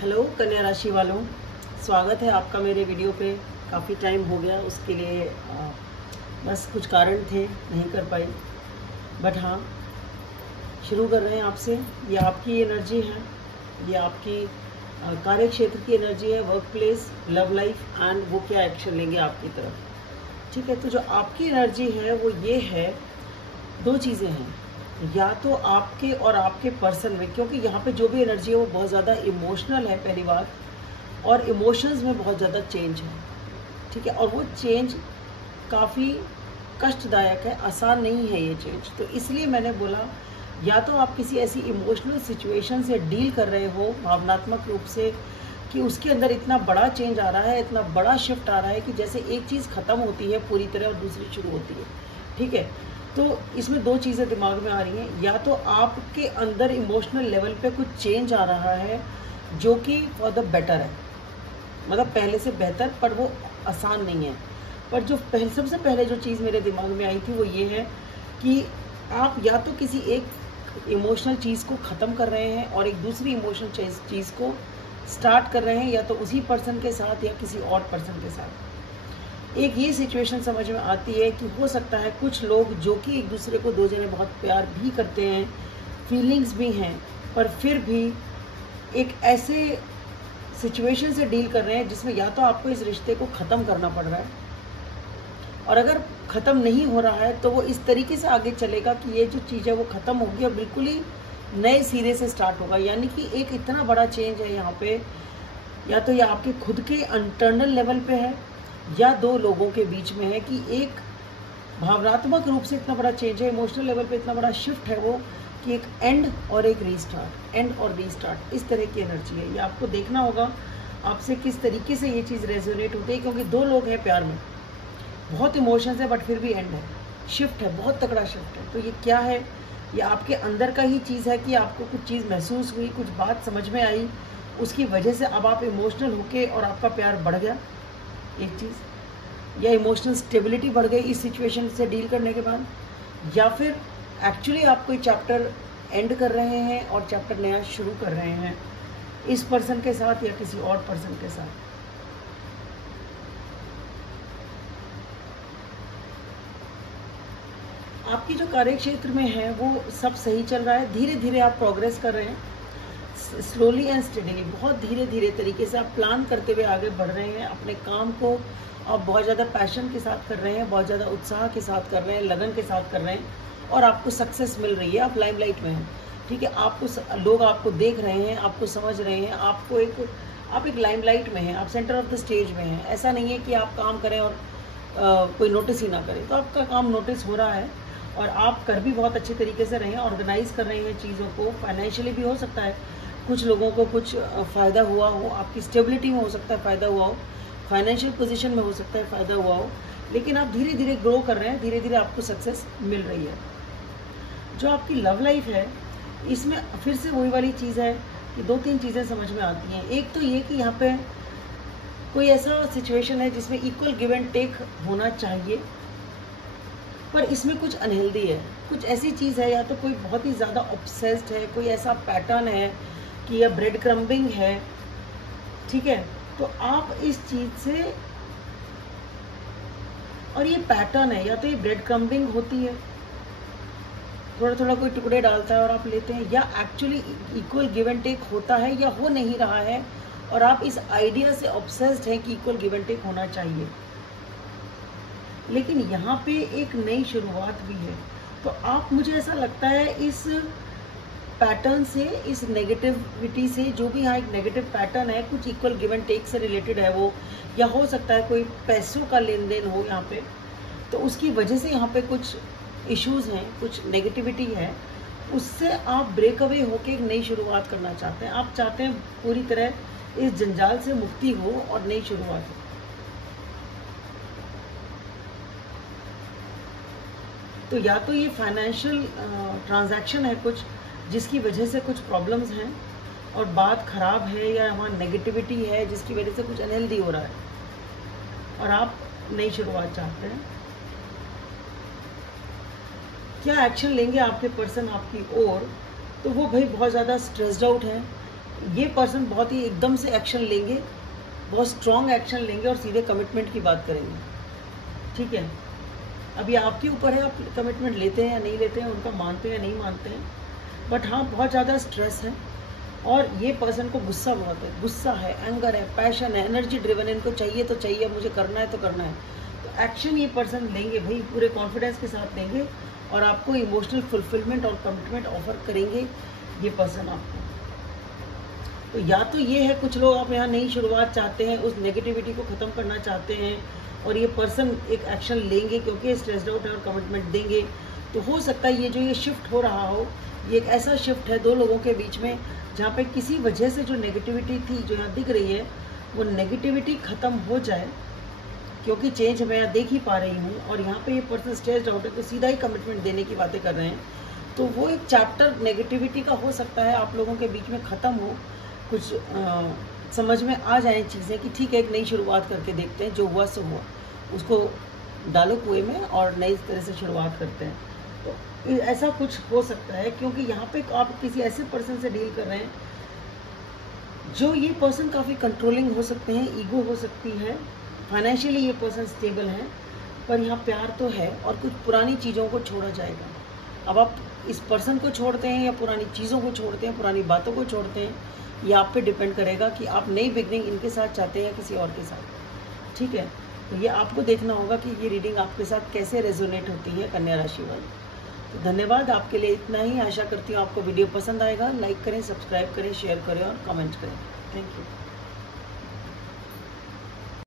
Hello कन्या राशि वालों, स्वागत है आपका मेरे वीडियो पे। काफ़ी टाइम हो गया, उसके लिए बस कुछ कारण थे, नहीं कर पाई। बट हाँ, शुरू कर रहे हैं आपसे। ये आपकी एनर्जी है, ये आपकी कार्य क्षेत्र की एनर्जी है, work place, love life and वो क्या एक्शन लेंगे आपकी तरफ। ठीक है, तो जो आपकी एनर्जी है वो ये है, दो चीज़ें हैं, या तो आपके और आपके पर्सन में, क्योंकि यहाँ पे जो भी एनर्जी है वो बहुत ज़्यादा इमोशनल है पहली बात, और इमोशंस में बहुत ज़्यादा चेंज है। ठीक है, और वो चेंज काफ़ी कष्टदायक है, आसान नहीं है ये चेंज। तो इसलिए मैंने बोला, या तो आप किसी ऐसी इमोशनल सिचुएशन से डील कर रहे हो भावनात्मक रूप से कि उसके अंदर इतना बड़ा चेंज आ रहा है, इतना बड़ा शिफ्ट आ रहा है कि जैसे एक चीज़ ख़त्म होती है पूरी तरह और दूसरी शुरू होती है। ठीक है, तो इसमें दो चीज़ें दिमाग में आ रही हैं, या तो आपके अंदर इमोशनल लेवल पे कुछ चेंज आ रहा है जो कि फॉर द बेटर है, मतलब पहले से बेहतर, पर वो आसान नहीं है। पर जो सबसे पहले जो चीज़ मेरे दिमाग में आई थी वो ये है कि आप या तो किसी एक इमोशनल चीज़ को ख़त्म कर रहे हैं और एक दूसरी इमोशनल चीज़ को स्टार्ट कर रहे हैं, या तो उसी पर्सन के साथ या किसी और पर्सन के साथ। एक ये सिचुएशन समझ में आती है कि हो सकता है कुछ लोग जो कि एक दूसरे को दो जने बहुत प्यार भी करते हैं, फीलिंग्स भी हैं, पर फिर भी एक ऐसे सिचुएशन से डील कर रहे हैं जिसमें या तो आपको इस रिश्ते को ख़त्म करना पड़ रहा है, और अगर ख़त्म नहीं हो रहा है तो वो इस तरीके से आगे चलेगा कि ये जो चीज़ है वो ख़त्म होगी और बिल्कुल ही नए सिरे से स्टार्ट होगा। यानी कि एक इतना बड़ा चेंज है यहाँ पे, या तो ये आपके खुद के इंटरनल लेवल पे है या दो लोगों के बीच में है कि एक भावनात्मक रूप से इतना बड़ा चेंज है, इमोशनल लेवल पे इतना बड़ा शिफ्ट है वो, कि एक एंड और एक रीस्टार्ट, एंड और रीस्टार्ट, इस तरह की एनर्जी है। ये आपको देखना होगा आपसे किस तरीके से ये चीज़ रेजोनेट होती है, क्योंकि दो लोग हैं प्यार में, बहुत इमोशंस है बट फिर भी एंड है, शिफ्ट है, बहुत तगड़ा शिफ्ट है। तो ये क्या है, ये आपके अंदर का ही चीज़ है कि आपको कुछ चीज़ महसूस हुई, कुछ बात समझ में आई, उसकी वजह से अब आप इमोशनल होके और आपका प्यार बढ़ गया, एक चीज़, या इमोशनल स्टेबिलिटी बढ़ गई इस सिचुएशन से डील करने के बाद, या फिर एक्चुअली आप कोई चैप्टर एंड कर रहे हैं और चैप्टर नया शुरू कर रहे हैं इस पर्सन के साथ या किसी और पर्सन के साथ। आपकी जो कार्य क्षेत्र में है वो सब सही चल रहा है, धीरे धीरे आप प्रोग्रेस कर रहे हैं, स्लोली एंड स्टेडीली, बहुत धीरे धीरे तरीके से आप प्लान करते हुए आगे बढ़ रहे हैं। अपने काम को आप बहुत ज़्यादा पैशन के साथ कर रहे हैं, बहुत ज़्यादा उत्साह के साथ कर रहे हैं, लगन के साथ कर रहे हैं, और आपको सक्सेस मिल रही है, आप लाइमलाइट में हैं। ठीक है, आपको लोग आपको देख रहे हैं, आपको समझ रहे हैं, आप एक लाइमलाइट में हैं, आप सेंटर ऑफ द स्टेज में हैं। ऐसा नहीं है कि आप काम करें और कोई नोटिस ही ना करे, तो आपका काम नोटिस हो रहा है और आप कर भी बहुत अच्छे तरीके से रहे हैं, ऑर्गेनाइज कर रहे हैं चीज़ों को। फाइनेंशियली भी हो सकता है कुछ लोगों को कुछ फ़ायदा हुआ हो, आपकी स्टेबिलिटी में हो सकता है फ़ायदा हुआ हो, फाइनेंशियल पोजीशन में हो सकता है फ़ायदा हुआ हो, लेकिन आप धीरे धीरे ग्रो कर रहे हैं, धीरे धीरे आपको सक्सेस मिल रही है। जो आपकी लव लाइफ है, इसमें फिर से वही वाली चीज़ है कि दो तीन चीज़ें समझ में आती हैं। एक तो ये कि यहाँ पे कोई ऐसा सिचुएशन है जिसमें इक्वल गिव एंड टेक होना चाहिए, पर इसमें कुछ अनहेल्दी है, कुछ ऐसी चीज़ है, या तो कोई बहुत ही ज़्यादा ऑब्सेस्ड है, कोई ऐसा पैटर्न है कि यह ब्रेड क्रम्बिंग है। ठीक है, तो आप इस चीज़ से, और ये पैटर्न है, या तो ये ब्रेड क्रम्बिंग होती है, थोड़ा थोड़ा कोई टुकड़े डालता है और आप लेते हैं, या actually equal give and take होता है या हो नहीं रहा है, और आप इस आइडिया से ऑब्सेस्ड हैं कि इक्वल गिव एंड टेक होना चाहिए। लेकिन यहाँ पे एक नई शुरुआत भी है, तो आप, मुझे ऐसा लगता है इस पैटर्न से, इस नेगेटिविटी से, जो भी यहाँ एक नेगेटिव पैटर्न है, कुछ इक्वल गिव एंड टेक से रिलेटेड है वो, या हो सकता है कोई पैसों का लेन देन हो यहाँ पे, तो उसकी वजह से यहाँ पे कुछ इश्यूज हैं, कुछ नेगेटिविटी है, उससे आप ब्रेक अवे होकर एक नई शुरुआत करना चाहते हैं। आप चाहते हैं पूरी तरह इस जंजाल से मुक्ति हो और नई शुरुआत हो। तो या तो ये फाइनेंशियल ट्रांजैक्शन है कुछ, जिसकी वजह से कुछ प्रॉब्लम्स हैं और बात खराब है, या वहाँ नेगेटिविटी है जिसकी वजह से कुछ अनहेल्दी हो रहा है और आप नई शुरुआत चाहते हैं। क्या एक्शन लेंगे आपके पर्सन आपकी ओर, तो वो भाई बहुत ज़्यादा स्ट्रेस्ड आउट है, ये पर्सन बहुत ही एकदम से एक्शन लेंगे, बहुत स्ट्रॉन्ग एक्शन लेंगे और सीधे कमिटमेंट की बात करेंगे। ठीक है, अभी आपके ऊपर है, आप कमिटमेंट लेते हैं या नहीं लेते हैं, उनका मानते हैं या नहीं मानते हैं। बट हाँ, बहुत ज़्यादा स्ट्रेस है और ये पर्सन को गुस्सा बहुत है, गुस्सा है, एंगर है, पैशन है, एनर्जी ड्रिवन है, इनको चाहिए तो चाहिए, मुझे करना है तो करना है। तो एक्शन ये पर्सन लेंगे भाई, पूरे कॉन्फिडेंस के साथ लेंगे और आपको इमोशनल फुलफिलमेंट और कमिटमेंट ऑफर करेंगे ये पर्सन आपको। तो या तो ये है, कुछ लोग आप यहाँ नई शुरुआत चाहते हैं, उस नेगेटिविटी को ख़त्म करना चाहते हैं और ये पर्सन एक एक्शन लेंगे क्योंकि स्ट्रेस्ड आउट है और कमिटमेंट देंगे। तो हो सकता है ये जो ये शिफ्ट हो रहा हो, ये एक ऐसा शिफ्ट है दो लोगों के बीच में जहाँ पे किसी वजह से जो नेगेटिविटी थी, जो यहाँ दिख रही है, वो नेगेटिविटी ख़त्म हो जाए, क्योंकि चेंज मैं यहाँ देख ही पा रही हूँ। और यहाँ पे ये पर्सन स्ट्रेस्ड आउट है तो सीधा ही कमिटमेंट देने की बातें कर रहे हैं। तो वो एक चैप्टर नेगेटिविटी का हो सकता है आप लोगों के बीच में ख़त्म हो, कुछ समझ में आ जाए चीज़ें कि ठीक है, एक नई शुरुआत करके देखते हैं, जो हुआ सो हुआ, उसको डालो कुएं में और नई तरह से शुरुआत करते हैं। तो ऐसा कुछ हो सकता है, क्योंकि यहाँ पे आप किसी ऐसे पर्सन से डील कर रहे हैं जो, ये पर्सन काफ़ी कंट्रोलिंग हो सकते हैं, ईगो हो सकती है, फाइनेंशियली ये पर्सन स्टेबल है, पर यहाँ प्यार तो है और कुछ पुरानी चीज़ों को छोड़ा जाएगा। अब आप इस पर्सन को छोड़ते हैं या पुरानी चीज़ों को छोड़ते हैं, पुरानी बातों को छोड़ते हैं, ये आप पे डिपेंड करेगा कि आप नई बिगनिंग इनके साथ चाहते हैं या किसी और के साथ। ठीक है, तो ये आपको देखना होगा कि ये रीडिंग आपके साथ कैसे रेजोनेट होती है कन्या राशि वाली। तो धन्यवाद, आपके लिए इतना ही। आशा करती हूँ आपको वीडियो पसंद आएगा। लाइक करें, सब्सक्राइब करें, शेयर करें और कमेंट करें। Thank you.